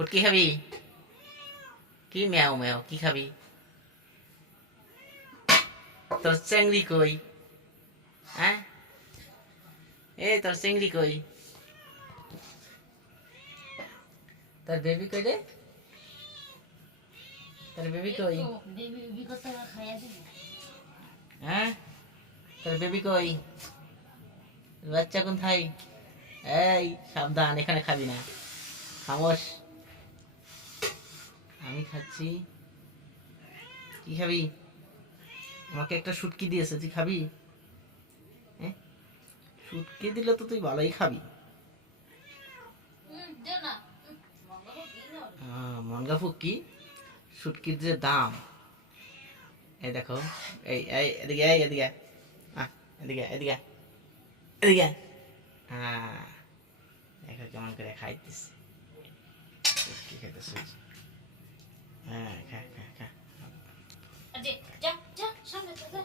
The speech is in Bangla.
ফুটকি খাবি কি ম্যাও ম্যাও কি খাবি তোর চেংড়ি কই হ্যাঁ এ তোর চেংড়ি কই তোর বেবি কই রে তোর বেবি কই হ্যাঁ তোর বেবি কই বাচ্চা কোথায় এই সাবধান এখানে খাবি না খামোশ আমি খাচ্ছি। কি খাবি? আমাকে একটা শুটকি দিয়েছে তুই খাবি? হ্যাঁ শুটকি দিলে তো তুই ভালোই খাবি। মনগা ফুটকি শুটকির যে দাম। এই দেখো এই এই এদিকে এই এদিকে। আহ, এদিকে এদিকে এদিকে। হ্যাঁ দেখো কেমন করে খাইতেছে। म्हणजे जा जा सांगत जा